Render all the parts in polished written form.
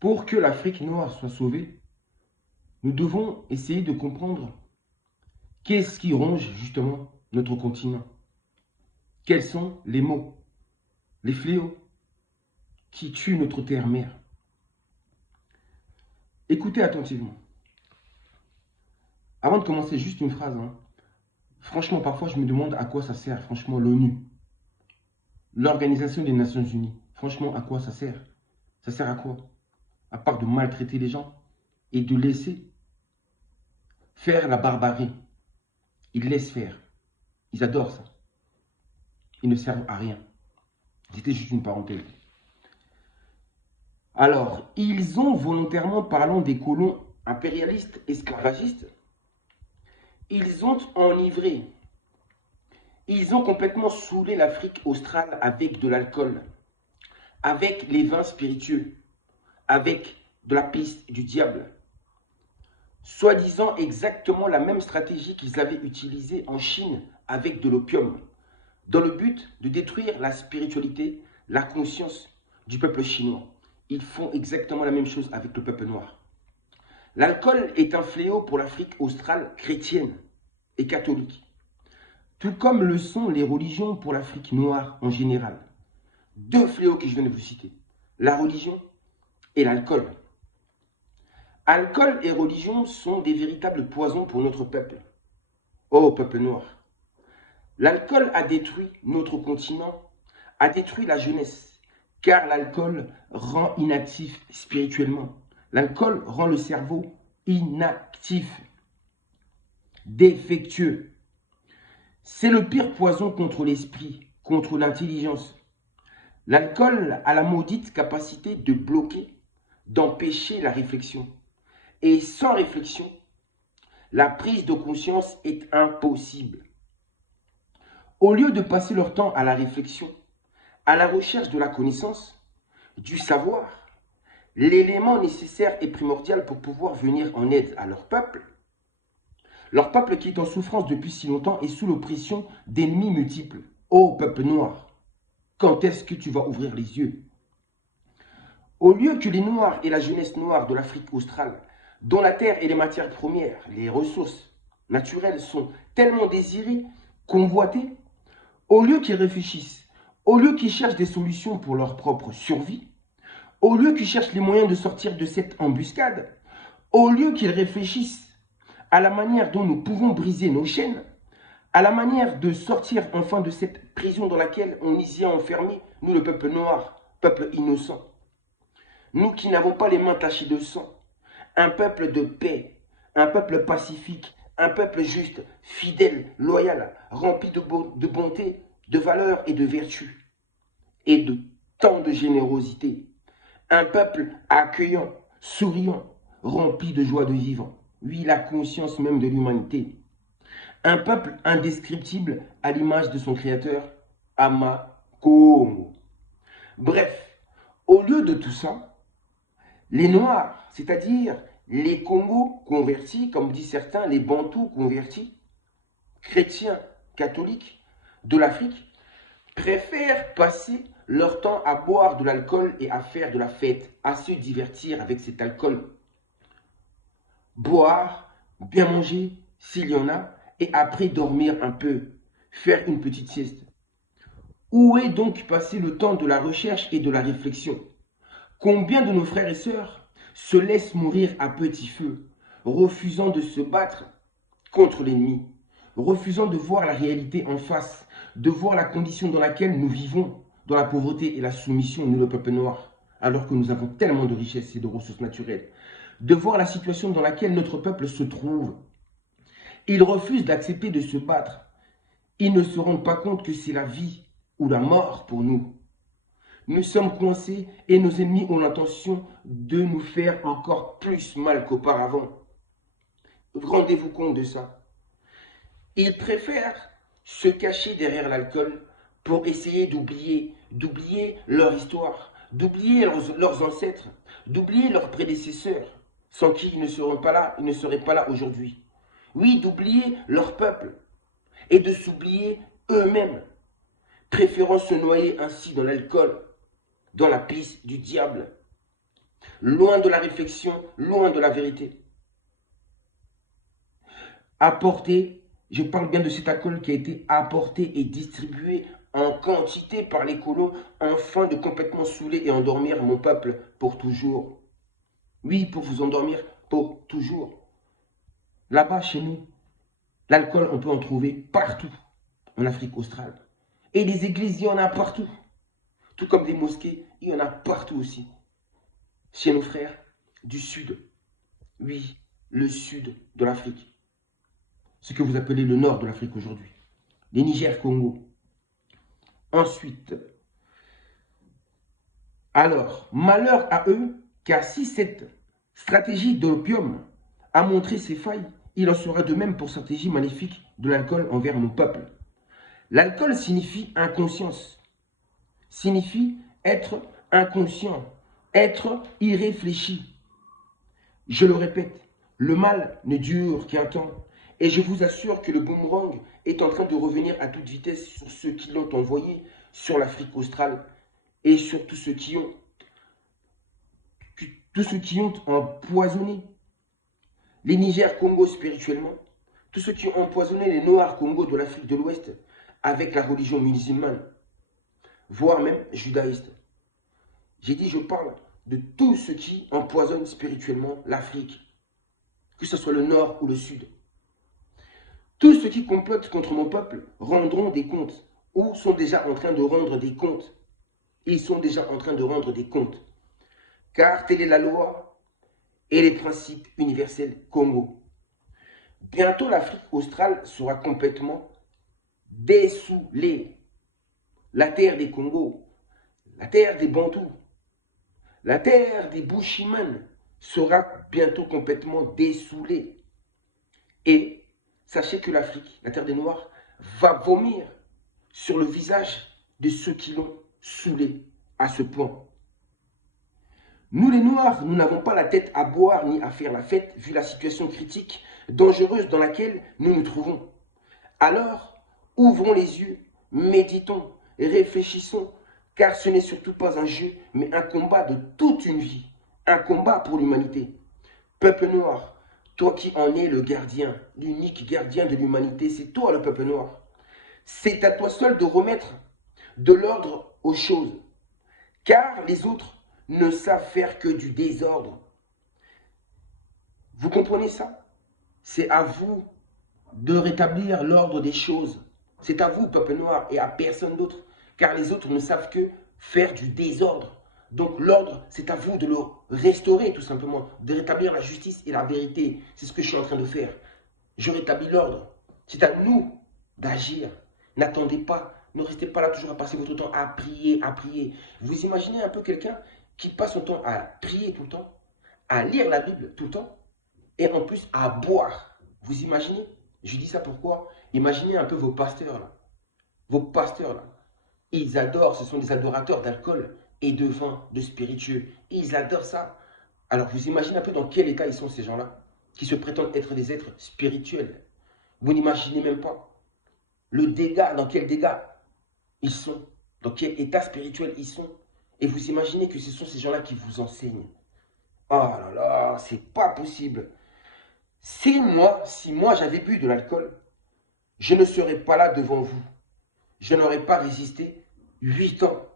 Pour que l'Afrique noire soit sauvée, nous devons essayer de comprendre qu'est-ce qui ronge justement notre continent. Quels sont les maux, les fléaux qui tuent notre terre-mère. Écoutez attentivement. Avant de commencer, juste une phrase. Franchement, parfois, je me demande à quoi ça sert, franchement, l'ONU. L'Organisation des Nations Unies. Franchement, à quoi ça sert? Ça sert à quoi? À part de maltraiter les gens et de laisser faire la barbarie. Ils laissent faire. Ils adorent ça. Ils ne servent à rien. C'était juste une parenthèse. Alors, ils ont volontairement, parlant des colons impérialistes, esclavagistes, ils ont enivré, ils ont complètement saoulé l'Afrique australe avec de l'alcool, avec les vins spiritueux, avec de la piste du diable. Soi-disant exactement la même stratégie qu'ils avaient utilisée en Chine avec de l'opium, dans le but de détruire la spiritualité, la conscience du peuple chinois. Ils font exactement la même chose avec le peuple noir. L'alcool est un fléau pour l'Afrique australe chrétienne et catholique, tout comme le sont les religions pour l'Afrique noire en général. Deux fléaux que je viens de vous citer, la religion et l'alcool. Alcool et religion sont des véritables poisons pour notre peuple. Oh, peuple noir. L'alcool a détruit notre continent, a détruit la jeunesse, car l'alcool rend inactif spirituellement. L'alcool rend le cerveau inactif, défectueux. C'est le pire poison contre l'esprit, contre l'intelligence. L'alcool a la maudite capacité de bloquer, d'empêcher la réflexion. Et sans réflexion, la prise de conscience est impossible. Au lieu de passer leur temps à la réflexion, à la recherche de la connaissance, du savoir, l'élément nécessaire et primordial pour pouvoir venir en aide à leur peuple qui est en souffrance depuis si longtemps et sous l'oppression d'ennemis multiples. Ô peuple noir, quand est-ce que tu vas ouvrir les yeux? Au lieu que les Noirs et la jeunesse noire de l'Afrique australe, dont la terre et les matières premières, les ressources naturelles sont tellement désirées, convoitées, au lieu qu'ils réfléchissent, au lieu qu'ils cherchent des solutions pour leur propre survie, au lieu qu'ils cherchent les moyens de sortir de cette embuscade, au lieu qu'ils réfléchissent à la manière dont nous pouvons briser nos chaînes, à la manière de sortir enfin de cette prison dans laquelle on y est enfermé, nous le peuple noir, peuple innocent, nous qui n'avons pas les mains tachées de sang, un peuple de paix, un peuple pacifique, un peuple juste, fidèle, loyal, rempli de bonté, de valeur et de vertu, et de tant de générosité. Un peuple accueillant, souriant, rempli de joie de vivre. Oui, la conscience même de l'humanité. Un peuple indescriptible à l'image de son créateur, Amakongo. Bref, au lieu de tout ça, les Noirs, c'est-à-dire les Congos convertis, comme disent certains, les Bantous convertis, chrétiens, catholiques de l'Afrique, préfèrent passer leur temps à boire de l'alcool et à faire de la fête, à se divertir avec cet alcool. Boire, bien manger, s'il y en a, et après dormir un peu, faire une petite sieste. Où est donc passé le temps de la recherche et de la réflexion? Combien de nos frères et sœurs se laissent mourir à petit feu, refusant de se battre contre l'ennemi, refusant de voir la réalité en face, de voir la condition dans laquelle nous vivons, dans la pauvreté et la soumission, nous le peuple noir, alors que nous avons tellement de richesses et de ressources naturelles, de voir la situation dans laquelle notre peuple se trouve. Ils refusent d'accepter de se battre. Ils ne se rendent pas compte que c'est la vie ou la mort pour nous. Nous sommes coincés et nos ennemis ont l'intention de nous faire encore plus mal qu'auparavant. Rendez-vous compte de ça. Ils préfèrent se cacher derrière l'alcool pour essayer d'oublier leur histoire, d'oublier leurs ancêtres, d'oublier leurs prédécesseurs, sans qui ils ne seraient pas là aujourd'hui. Oui, d'oublier leur peuple et de s'oublier eux-mêmes, préférant se noyer ainsi dans l'alcool, dans la pisse du diable. loin de la réflexion, loin de la vérité. Apporté, je parle bien de cet alcool qui a été apporté et distribué en quantité par les colons, afin de complètement saouler et endormir mon peuple pour toujours. Oui, pour vous endormir pour toujours. Là-bas, chez nous, l'alcool, on peut en trouver partout en Afrique australe. Et les églises, il y en a partout. Tout comme des mosquées, il y en a partout aussi. Chez nos frères du sud. Oui, le sud de l'Afrique. Ce que vous appelez le nord de l'Afrique aujourd'hui. Les Niger-Congo. Ensuite, alors, malheur à eux, car si cette stratégie de l'opium a montré ses failles, il en sera de même pour stratégie maléfique de l'alcool envers mon peuple. L'alcool signifie inconscience, signifie être inconscient, être irréfléchi. Je le répète, le mal ne dure qu'un temps. Et je vous assure que le boomerang est en train de revenir à toute vitesse sur ceux qui l'ont envoyé, sur l'Afrique australe et sur tous ceux qui ont empoisonné les Niger-Congo spirituellement, tous ceux qui ont empoisonné les Noirs Congo de l'Afrique de l'Ouest avec la religion musulmane, voire même judaïste. J'ai dit, je parle de tous ceux qui empoisonnent spirituellement l'Afrique, que ce soit le Nord ou le Sud. Tous ceux qui complotent contre mon peuple rendront des comptes, ou sont déjà en train de rendre des comptes. Ils sont déjà en train de rendre des comptes. Car telle est la loi et les principes universels Congo. Bientôt, l'Afrique australe sera complètement dessoulée. La terre des Congos, la terre des Bantous, la terre des Bushiman sera bientôt complètement dessoulée. Et sachez que l'Afrique, la terre des Noirs, va vomir sur le visage de ceux qui l'ont saoulé à ce point. Nous les Noirs, nous n'avons pas la tête à boire ni à faire la fête vu la situation critique, dangereuse dans laquelle nous nous trouvons. Alors, ouvrons les yeux, méditons, réfléchissons, car ce n'est surtout pas un jeu, mais un combat de toute une vie, un combat pour l'humanité. Peuple noir, toi qui en es le gardien, l'unique gardien de l'humanité, c'est toi le peuple noir. C'est à toi seul de remettre de l'ordre aux choses, car les autres ne savent faire que du désordre. Vous comprenez ça? C'est à vous de rétablir l'ordre des choses. C'est à vous, peuple noir, et à personne d'autre, car les autres ne savent que faire du désordre. Donc l'ordre, c'est à vous de le restaurer, tout simplement, de rétablir la justice et la vérité. C'est ce que je suis en train de faire. Je rétablis l'ordre. C'est à nous d'agir. N'attendez pas, ne restez pas là toujours à passer votre temps à prier, à prier. Vous imaginez un peu quelqu'un qui passe son temps à prier tout le temps, à lire la Bible tout le temps, et en plus à boire. Vous imaginez? Je dis ça pourquoi? Imaginez un peu vos pasteurs là. Vos pasteurs là. Ils adorent, ce sont des adorateurs d'alcool et de vin, de spiritueux. Ils adorent ça. Alors vous imaginez un peu dans quel état ils sont ces gens-là, qui se prétendent être des êtres spirituels. Vous n'imaginez même pas le dégât, dans quel dégât ils sont, dans quel état spirituel ils sont. Et vous imaginez que ce sont ces gens-là qui vous enseignent. Oh là là, c'est pas possible. Si moi j'avais bu de l'alcool, je ne serais pas là devant vous. Je n'aurais pas résisté 8 ans.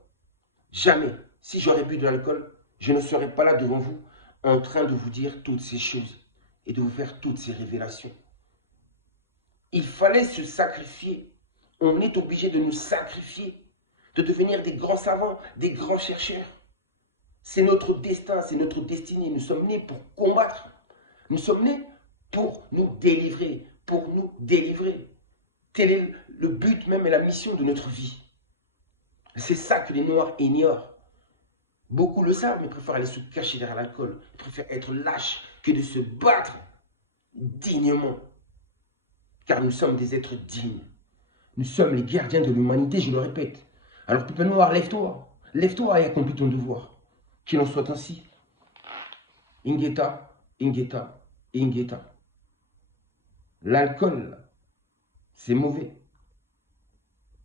Jamais. Si j'aurais bu de l'alcool, je ne serais pas là devant vous en train de vous dire toutes ces choses et de vous faire toutes ces révélations. Il fallait se sacrifier. On est obligé de nous sacrifier, de devenir des grands savants, des grands chercheurs. C'est notre destin, c'est notre destinée. Nous sommes nés pour combattre. Nous sommes nés pour nous délivrer, pour nous délivrer. Tel est le but même et la mission de notre vie. C'est ça que les Noirs ignorent. Beaucoup le savent, mais préfèrent aller se cacher derrière l'alcool. Ils préfèrent être lâches que de se battre dignement. Car nous sommes des êtres dignes. Nous sommes les gardiens de l'humanité, je le répète. Alors, peuple noir, lève-toi. Lève-toi et accomplis ton devoir. Qu'il en soit ainsi. Ingeta, Ingeta, Ingeta. L'alcool, c'est mauvais.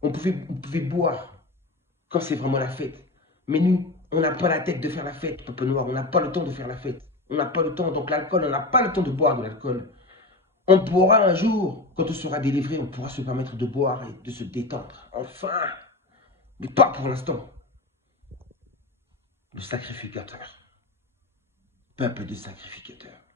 On pouvait boire quand c'est vraiment la fête. Mais nous, On n'a pas la tête de faire la fête, peuple noir. On n'a pas le temps de faire la fête. On n'a pas le temps. Donc l'alcool, on n'a pas le temps de boire de l'alcool. On pourra un jour, quand on sera délivré, on pourra se permettre de boire et de se détendre. Enfin. Mais pas pour l'instant. Le sacrificateur. Peuple de sacrificateurs.